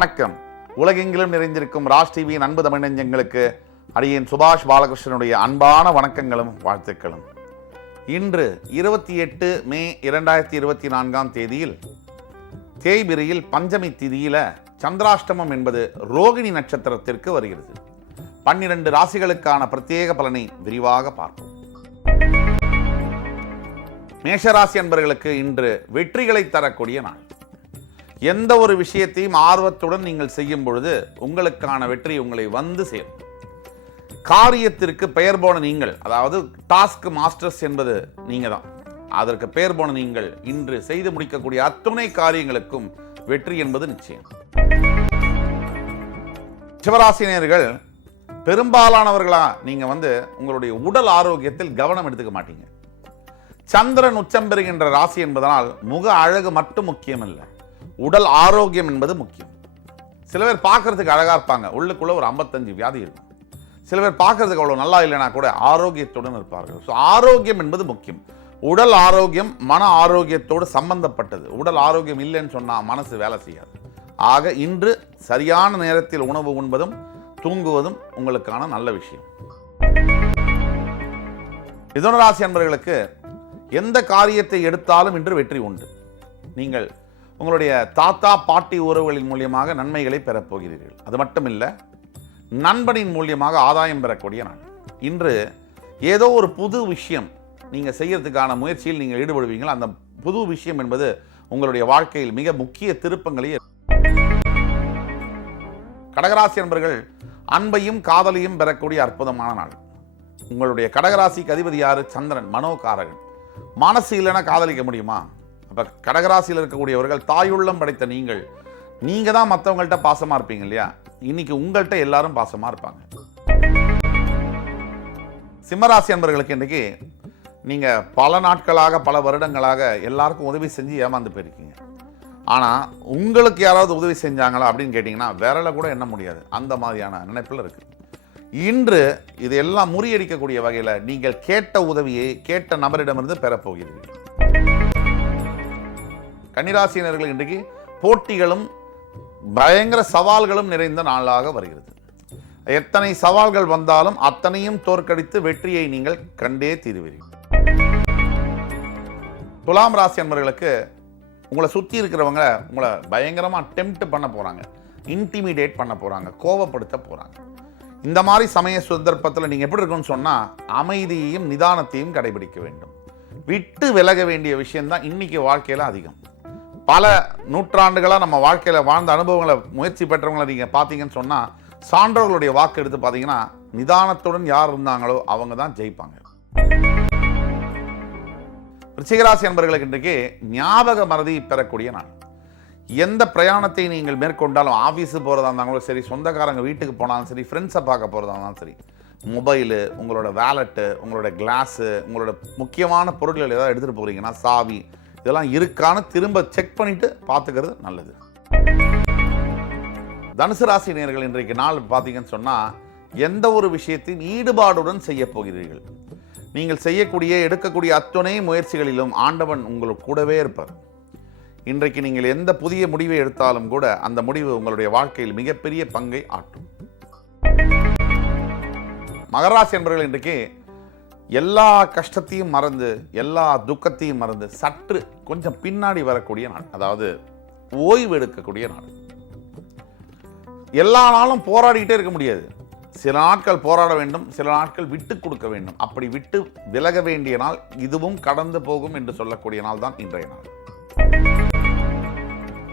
வணக்கம். உலகெங்கிலும் நிறைந்திருக்கும் ராஜ் டிவியின் அன்பு தமிழ் நெஞ்சங்களுக்கு அடியேன் சுபாஷ் பாலகிருஷ்ணனுடைய அன்பான வணக்கங்களும் வாழ்த்துக்களும். இன்று 28 மே 2024 தேதியில் தேய்பிரையில் பஞ்சமி திதியில சந்திராஷ்டமம் என்பது ரோகிணி நட்சத்திரத்திற்கு வருகிறது. 12 ராசிகளுக்கான பிரத்யேக பலனை விரிவாக பார்ப்போம். மேஷராசி அன்பர்களுக்கு இன்று வெற்றிகளை தரக்கூடிய நாள். எந்த ஒரு விஷயத்தையும் ஆர்வத்துடன் நீங்கள் செய்யும் பொழுது உங்களுக்கான வெற்றி உங்களை வந்து சேரும். காரியத்திற்கு பெயர் போன நீங்கள், அதாவது டாஸ்க் மாஸ்டர்ஸ் என்பது நீங்க தான். அதற்கு பெயர் போன நீங்கள் இன்று செய்து முடிக்கக்கூடிய அத்துணை காரியங்களுக்கும் வெற்றி என்பது நிச்சயம். சிவராசினியர்கள் பெரும்பாலானவர்களா நீங்க உங்களுடைய உடல் ஆரோக்கியத்தில் கவனம் எடுத்துக்க மாட்டீங்க. சந்திரன் உச்சம் பெறுகின்ற ராசி என்பதனால் முக அழகு மட்டும் முக்கியம் இல்லை, உடல் ஆரோக்கியம் என்பது முக்கியம். சில பேர் பார்க்கறதுக்கு அழகா இருப்பாங்க, உள்ளுக்குள்ள ஒரு 55 வியாதி இருக்கும். சில பேர் பார்க்கறதுக்கு அவ்வளவு நல்லா இல்லைனா கூட ஆரோக்கியத்துடன் இருப்பார்கள். ஸோ ஆரோக்கியம் என்பது முக்கியம். உடல் ஆரோக்கியம் மன ஆரோக்கியத்தோடு சம்பந்தப்பட்டது. உடல் ஆரோக்கியம் இல்லைன்னு சொன்னா மனசு வேலை செய்யாது. ஆக இன்று சரியான நேரத்தில் உணவு உண்பதும் தூங்குவதும் உங்களுக்கான நல்ல விஷயம். மிதுன ராசி அன்பர்களுக்கு எந்த காரியத்தை எடுத்தாலும் இன்று வெற்றி உண்டு. நீங்கள் உங்களுடைய தாத்தா பாட்டி உறவுகளின் மூலியமாக நன்மைகளை பெறப்போகிறீர்கள். அது மட்டும் இல்லை, நண்பனின் மூலியமாக ஆதாயம் பெறக்கூடிய நாள். இன்று ஏதோ ஒரு புது விஷயம் நீங்கள் செய்யறதுக்கான முயற்சியில் நீங்கள் ஈடுபடுவீங்கள். அந்த புது விஷயம் என்பது உங்களுடைய வாழ்க்கையில் மிக முக்கிய திருப்பங்களை. கடகராசி அன்பர்கள் அன்பையும் காதலையும் பெறக்கூடிய அற்புதமான நாள். உங்களுடைய கடகராசிக்கு அதிபதி யாரு? சந்திரன், மனோகாரகன். மனசு இல்லைன்னா காதலிக்க முடியுமா? அப்ப கடகராசியில் இருக்கக்கூடியவர்கள் தாயுள்ளம் படைத்த நீங்க தான் மற்றவங்கள்ட்ட பாசமா இருப்பீங்க இல்லையா? இன்னைக்கு உங்கள்கிட்ட எல்லாரும் பாசமா இருப்பாங்க. சிம்மராசி அன்பர்களுக்கு இன்றைக்கு நீங்க பல நாட்களாக பல வருடங்களாக எல்லாருக்கும் உதவி செஞ்சு ஏமாந்து போயிருக்கீங்க. ஆனா உங்களுக்கு யாராவது உதவி செஞ்சாங்களா அப்படின்னு கேட்டீங்கன்னா விரல கூட எண்ண முடியாது. அந்த மாதிரியான நினைப்புல இருக்கு. இன்று இதெல்லாம் முறியடிக்கக்கூடிய வகையில் நீங்கள் கேட்ட உதவியை கேட்ட நபரிடமிருந்து பெறப்போகிறீர்கள். கன்னிராசியினர்கள் இன்றைக்கு போட்டிகளும் பயங்கர சவால்களும் நிறைந்த நாளாக வருகிறது. எத்தனை சவால்கள் வந்தாலும் அத்தனையும் தோற்கடித்து வெற்றியை நீங்கள் கண்டே தீருவீர்கள். துலாம் ராசி அன்பர்களுக்கு உங்களை சுற்றி இருக்கிறவங்க உங்களை பயங்கரமா டெம்ப்ட் பண்ண போறாங்க, இன்டிமிடேட் பண்ண போறாங்க, கோபப்படுத்த போறாங்க. இந்த மாதிரி சமய சந்தர்ப்பத்தில் நீங்க எப்படி இருக்குன்னு சொன்னா அமைதியையும் நிதானத்தையும் கடைபிடிக்க வேண்டும். விட்டு விலக வேண்டிய விஷயம்தான் இன்னைக்கு வாழ்க்கையில அதிகம். பல நூற்றாண்டுகளாக நம்ம வாழ்க்கையில் வாழ்ந்த அனுபவங்களை முயற்சி பெற்றவங்களை நீங்கள் பார்த்தீங்கன்னு சொன்னால் சான்றோர்களுடைய வாக்கு எடுத்து பார்த்தீங்கன்னா நிதானத்துடன் யார் இருந்தாங்களோ அவங்க தான் ஜெயிப்பாங்க. ரிச்சிகராசி அன்பர்களுக்கு இன்றைக்கு ஞாபக மறதி பெறக்கூடிய நாள். எந்த பிரயாணத்தை நீங்கள் மேற்கொண்டாலும், ஆஃபீஸு போகிறதா இருந்தாலும் சரி, சொந்தக்காரங்க வீட்டுக்கு போனாலும் சரி, ஃப்ரெண்ட்ஸை பார்க்க போகிறதா இருந்தாலும் சரி, மொபைலு, உங்களோட வேலெட்டு, உங்களோட கிளாஸு, உங்களோட முக்கியமான பொருட்கள் ஏதாவது எடுத்துகிட்டு போகிறீங்கன்னா சாவி இதெல்லாம் இருக்கான்னு திரும்ப செக் பண்ணிட்டு பார்த்துக்கிறது நல்லது. தனுசு ராசி நேயர்கள் இன்றைக்கு நாள் பார்த்தீங்கன்னு சொன்னால் எந்த ஒரு விஷயத்தையும் ஈடுபாடுடன் செய்ய போகிறீர்கள். நீங்கள் செய்யக்கூடிய எடுக்கக்கூடிய அத்துணை முயற்சிகளிலும் ஆண்டவன் உங்களுக்கு கூடவே இருப்பார். இன்றைக்கு நீங்கள் எந்த புதிய முடிவை எடுத்தாலும் கூட அந்த முடிவு உங்களுடைய வாழ்க்கையில் மிகப்பெரிய பங்கை ஆற்றும். மகராசி என்பவர்கள் இன்றைக்கு எல்லா கஷ்டத்தையும் மறந்து எல்லா துக்கத்தையும் மறந்து சற்று கொஞ்சம் பின்னாடி வரக்கூடிய நாள், அதாவது ஓய்வு எடுக்கக்கூடிய நாள். எல்லா நாளும் போராடிக்கிட்டே இருக்க முடியாது. சில நாட்கள் போராட வேண்டும், சில நாட்கள் விட்டு கொடுக்க வேண்டும். அப்படி விட்டு விலக வேண்டிய நாள், இதுவும் கடந்து போகும் என்று சொல்லக்கூடிய நாள் தான் இன்றைய நாள்.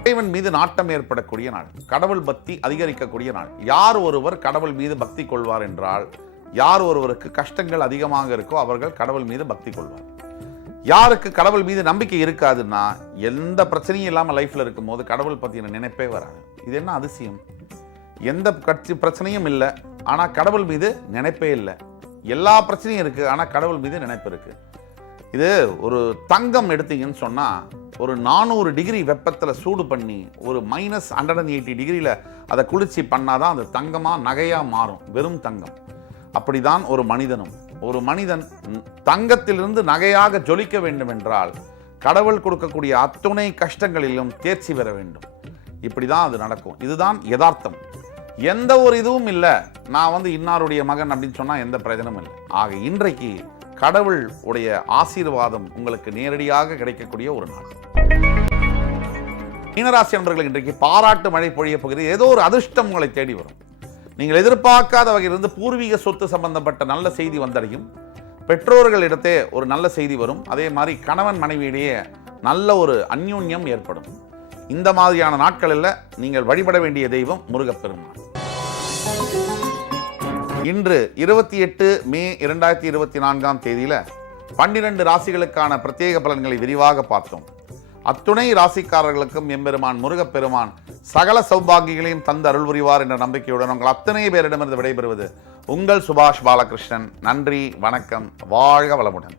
இறைவன் மீது நாட்டம் ஏற்படக்கூடிய நாள், கடவுள் பக்தி அதிகரிக்கக்கூடிய நாள். யார் ஒருவர் கடவுள் மீது பக்தி கொள்வார் என்றால், யார் ஒருவருக்கு கஷ்டங்கள் அதிகமாக இருக்கோ அவர்கள் கடவுள் மீது பக்தி கொள்வார். யாருக்கு கடவுள் மீது நம்பிக்கை இருக்காதுன்னா எந்த பிரச்சனையும் இல்லாமல் லைஃப்ல இருக்கும் போது கடவுள் பற்றின நினைப்பே வராது. இது என்ன அதிசயம்? எந்த பிரச்சனையும் இல்லை, ஆனால் கடவுள் மீது நினைப்பே இல்லை. எல்லா பிரச்சனையும் இருக்கு, ஆனால் கடவுள் மீது நினைப்பு இருக்கு. இது ஒரு தங்கம் எடுத்தீங்கன்னு சொன்னா ஒரு 400 டிகிரி வெப்பத்தில் சூடு பண்ணி ஒரு -180 டிகிரியில் அதை குளிர்ச்சி பண்ணாதான் அது தங்கமா நகையா மாறும், வெறும் தங்கம். அப்படிதான் ஒரு மனிதனும். ஒரு மனிதன் தங்கத்திலிருந்து நகையாக ஜொலிக்க வேண்டும் என்றால் கடவுள் கொடுக்கக்கூடிய அத்துணை கஷ்டங்களிலும் தேர்ச்சி பெற வேண்டும். இப்படிதான் அது நடக்கும். இதுதான் யதார்த்தம். எந்த ஒரு இதுவும் இல்லை, நான் இன்னாருடைய மகன் அப்படின்னு சொன்னா எந்த பிரயோஜனமும் இல்லை. ஆக இன்றைக்கு கடவுள் உடைய ஆசீர்வாதம் உங்களுக்கு நேரடியாக கிடைக்கக்கூடிய ஒரு நாள். மீனராசி அன்பர்கள், இன்றைக்கு பாராட்டு மழை பொழிய போகிறது. ஏதோ ஒரு அதிர்ஷ்டம் உங்களை தேடி வரும். நீங்கள் எதிர்பார்க்காத வகையிலிருந்து பூர்வீக சொத்து சம்பந்தப்பட்ட நல்ல செய்தி வந்தடையும். பெற்றோர்களிடத்தே ஒரு நல்ல செய்தி வரும். அதே மாதிரி கணவன் மனைவியிடையே நல்ல ஒரு அந்யோன்யம் ஏற்படும். இந்த மாதிரியான நாட்களில் நீங்கள் வழிபட வேண்டிய தெய்வம் முருகப்பெருமான். இன்று 28 மே 2024 தேதியில 12 ராசிகளுக்கான பிரத்யேக பலன்களை விரிவாக பார்த்தோம். அத்துணை ராசிக்காரர்களுக்கும் எம்பெருமான் முருகப்பெருமான் சகல சௌபாகியங்களையும் தந்து அருள் புரிவார் என்ற நம்பிக்கையுடன் உங்கள் அத்தனை பேரிடமிருந்து விடைபெறுவது உங்கள் சுபாஷ் பாலகிருஷ்ணன். நன்றி, வணக்கம், வாழ்க வளமுடன்.